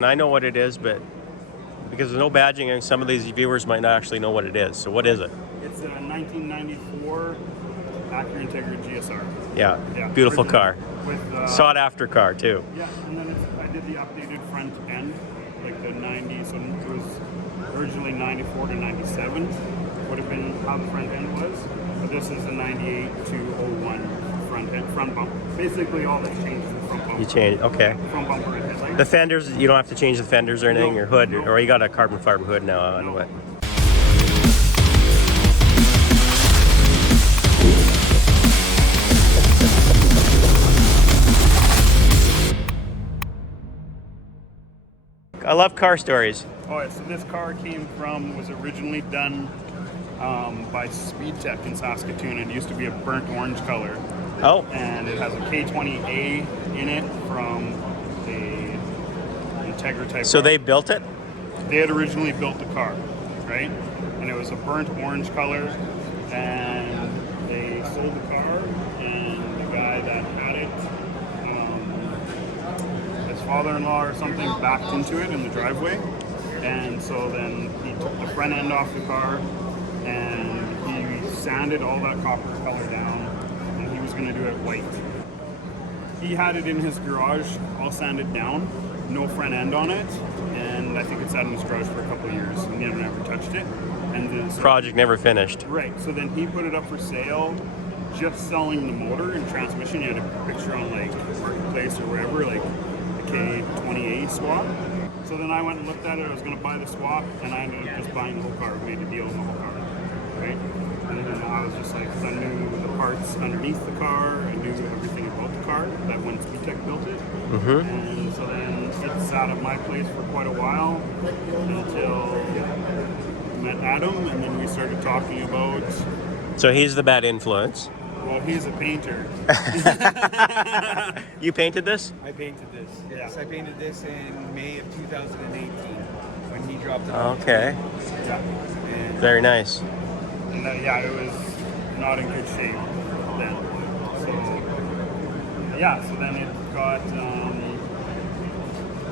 And I know what it is, but because there's no badging, and some of these viewers might not actually know what it is. So what is it? It's a 1994 Acura Integra GS-R. Yeah, beautiful car. With, sought after car too. Yeah, and then I did the updated front end, like the 90, so it was originally 94 to 97, would have been how the front end was. But this is a 98 to 01 front bumper. Basically all that's changed is the front bumper. You change, okay. Front bumper and headlights. The fenders, you don't have to change the fenders or anything, No, your hood, no. or you got a carbon fiber hood now on what? I love car stories. Oh, yeah, so this car was originally done by Speed Tech in Saskatoon. It used to be a burnt orange color. Oh. And it has a K20A in it from the Integra type. So car. they built it? They had originally built the car, right? And it was a burnt orange color, and they sold the car, and the guy that had it, his father-in-law or something, backed into it in the driveway. And so then he took the front end off the car, and he sanded all that copper color down, and he was going to do it white. He had it in his garage, all sanded down, no front end on it, and I think it sat in his garage for a couple of years, and he never touched it. And the Project never finished. Right, so then he put it up for sale, just selling the motor and transmission. He had a picture on like Marketplace or wherever, like the K20A swap. So then I went and looked at it. I was going to buy the swap, and I ended up just buying the whole car. We made a deal on the whole car, right? And then I was just like, because I knew the parts underneath the car, I knew everything about the car, that when Speed Tech built it. Mm-hmm. And so then it sat at my place for quite a while until I met Adam, and then we started talking about... So he's the bad influence. Well, he's a painter. You painted this? I painted this. Yes, Yeah. I painted this in May of 2018 when he dropped it off. Okay. Yeah. And Very nice. And yeah, it was not in good shape then. So yeah, so then it got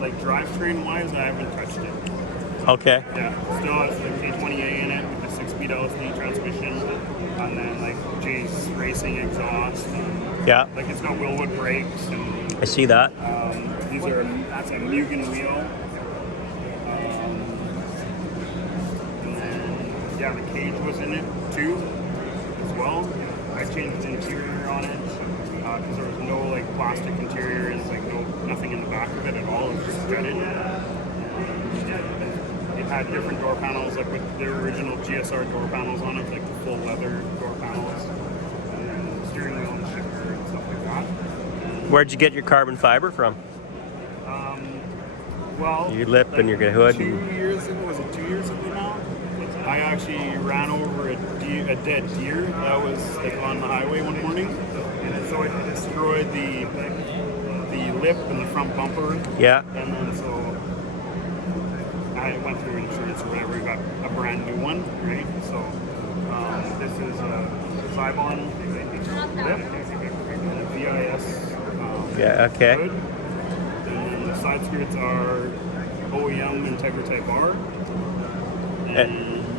like drivetrain wise, I haven't touched it. Okay. Yeah, still has the K20A in it with the 6-speed LSD transmission, and then like Jay's racing exhaust. And, Yeah. like it's got Willwood brakes, and I see that. that's a Mugen wheel. And then yeah, the cage was in it too, as well. I changed the interior on it because there was no like plastic interior and like nothing in the back of it at all. It was just jutted. It had different door panels, like with their original GS-R door panels on it, like the full leather door panels, and then steering wheel and shifter and stuff like that. Where'd you get your carbon fiber from? Well, Your lip like and your hood. 2 years ago, was it 2 years ago now? I actually ran over a dead deer that was like on the highway one morning, and so it destroyed the lip and the front bumper. Yeah. And then so I went through insurance or whatever, got a brand new one, right? So this is a Cybon lip, VIS. Yeah, okay. Hood. And then the side skirts are OEM Integra Type R.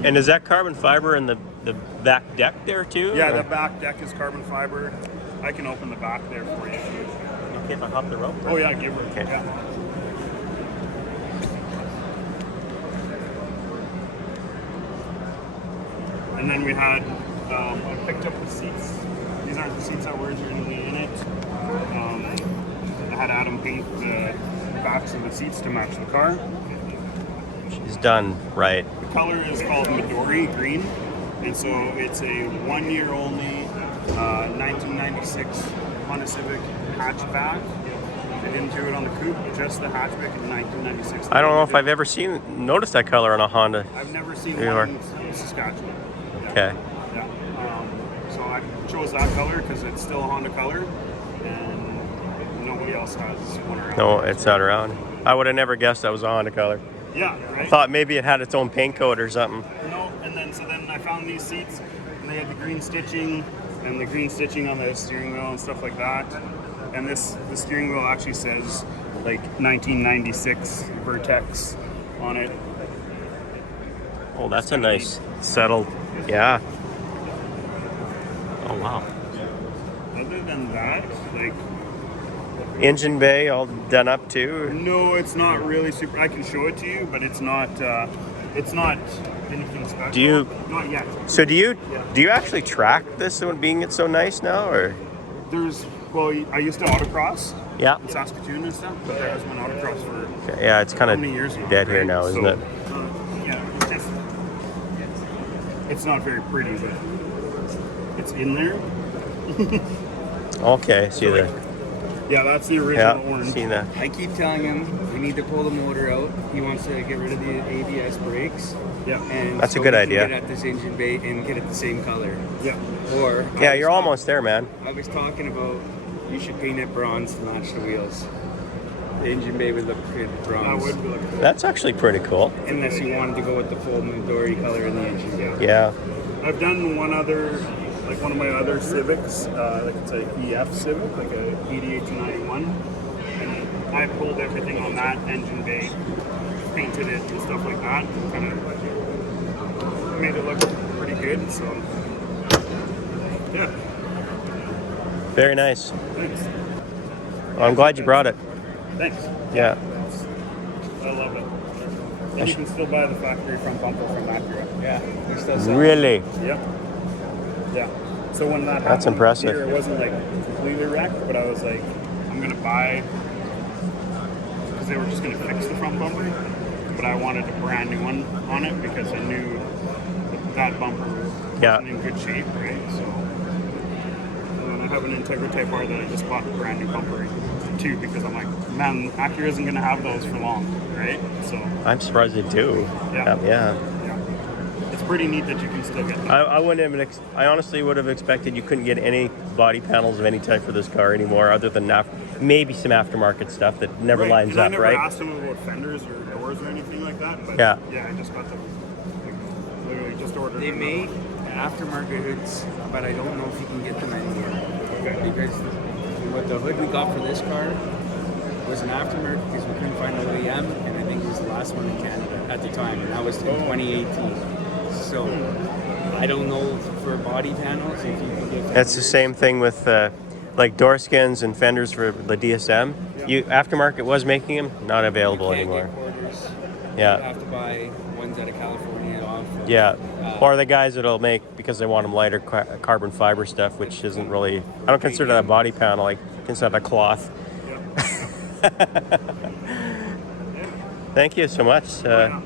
And is that carbon fiber in the back deck there too? Yeah, or? the back deck is carbon fiber. I can open the back there for you. Okay, if I hop the rope? Oh yeah, give her. Okay. Yeah. And then we had, I picked up the seats. These aren't the seats that were originally in it. I had Adam paint the backs of the seats to match the car. She's done right. The color is called Midori Green, and so it's a 1 year only 1996 Honda Civic hatchback. They didn't do it on the coupe, just the hatchback in 1996. I don't know if I've ever noticed that color on a Honda. I've never seen You one in Saskatchewan. Yeah. Okay. Yeah. So I chose that color because it's still a Honda color, and nobody else has one around. No, it's not around. I would have never guessed that was a Honda color. Yeah, right? Thought maybe it had its own paint coat or something. No, and then I found these seats, and they had the green stitching, and the green stitching on the steering wheel and stuff like that. And the steering wheel actually says like 1996 Vertex on it. Oh, that's a nice settled. Yeah. Oh wow. Other than that, like, Engine bay all done up too. no, it's not really super. I can show it to you, but it's not anything special. Do you- Not yet. So do you actually track this one being it's so nice now, or? Well, I used to autocross Yeah. in Saskatoon and stuff, but there hasn't been autocross for Yeah, it's kind how many years now, of dead here right? now, isn't So, it? Yeah, it's not very pretty, but it's in there. Okay, see the Yeah, that's the original yeah, orange. see that. I keep telling him we need to pull the motor out. He wants to get rid of the ABS brakes. Yeah, And That's a so good we idea. can get at this engine bay and get it the same color. yeah. Or Yeah, you're almost there, man. I was talking about you should paint it bronze to match the wheels. The engine bay would look good That bronze. would be like cool. That's actually pretty cool. Unless you wanted to go with the full Midori color in the engine bay. Yeah. I've done one of my other Civics, like it's a EF Civic, like a 88 to 91, and I pulled everything on that engine bay, painted it and stuff like that, kind of made it look pretty good. So yeah, Very nice. thanks. Well, I'm glad you brought it. Thanks. Yeah. I love it. And you can still buy the factory front bumper from Acura. Yeah, they're still selling. Really? Yep. Yeah. So when that That's happened impressive. here, it wasn't like completely wrecked, but I was like, I'm gonna buy, because they were just gonna fix the front bumper, but I wanted a brand new one on it because I knew that bumper Yeah. wasn't in good shape, right? So and then I have an Integra Type R that I just bought a brand new bumper too, because I'm like, man, Acura isn't gonna have those for long, right? So I'm surprised they do. Yeah. Yeah. yeah, it's pretty neat that you can still get them. I wouldn't have. I honestly would have expected you couldn't get any body panels of any type for this car anymore, other than maybe some aftermarket stuff that never Right, lines and I up, never right? asked them about fenders or doors or anything like that. But Yeah. I just got them. Like, literally just ordered. They them. make aftermarket hoods, but I don't know if you can get them anymore. Okay. Because what the hood we got for this car was an aftermarket because we couldn't find an OEM, and I think it was the last one in Canada at the time, and that was in 2018. So I don't know for body panels if you can get. That's the same thing with like door skins and fenders for the DSM. You aftermarket was making them, not available You can't anymore. get quarters. Yeah. You have to buy ones out of California off. Of, Yeah, or the guys that'll make because they want them lighter carbon fiber stuff, which isn't really. I don't consider that a body panel. I consider that a cloth. Yeah. Thank you so much. Yeah.